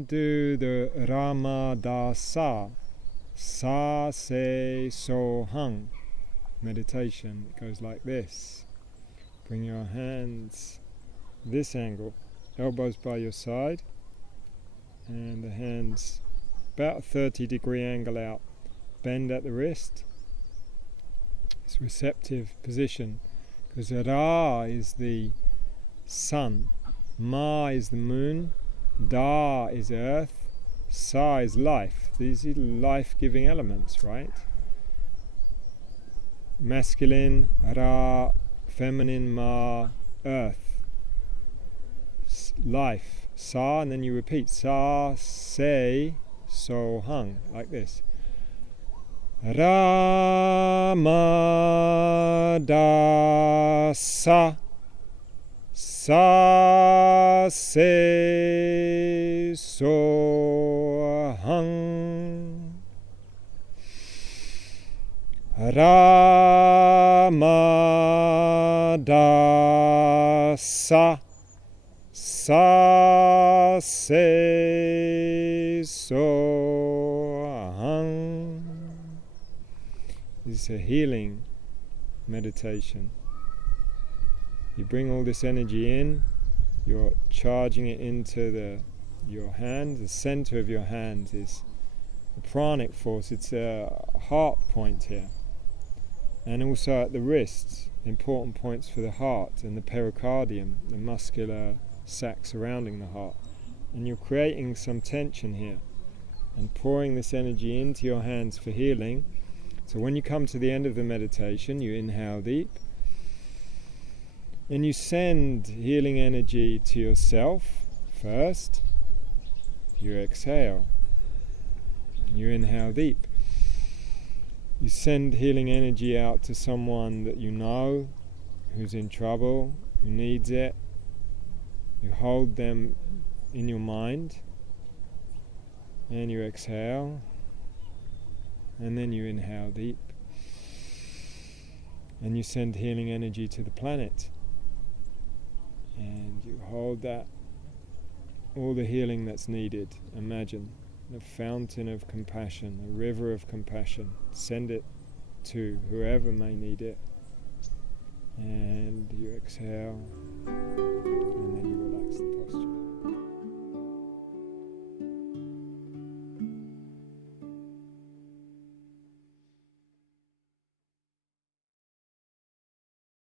to do the Ramadasa, Sa Se So Hung meditation. It goes like this. Bring your hands this angle, elbows by your side, and the hands about a 30-degree angle out. Bend at the wrist. It's a receptive position, because Ra is the sun, Ma is the moon, Da is earth, Sa is life. These are life-giving elements, right? Masculine, Ra, feminine, Ma, earth, life, Sa, and then you repeat, Sa, Se, So, Hung, like this. Ramadasa, Sa, Se, So, Hung. Ramadasa, Sa, Se, So, Hung. This is a healing meditation. You bring all this energy in, you're charging it into your hand. The center of your hand is the pranic force. It's a heart point here. And also at the wrists, important points for the heart, and the pericardium, the muscular sac surrounding the heart. And you're creating some tension here and pouring this energy into your hands for healing. So when you come to the end of the meditation, you inhale deep and you send healing energy to yourself first. You exhale. You inhale deep. You send healing energy out to someone that you know, who's in trouble, who needs it. You hold them in your mind, and you exhale, and then you inhale deep, and you send healing energy to the planet, and you hold that, all the healing that's needed. Imagine a fountain of compassion, a river of compassion. Send it to whoever may need it. And you exhale.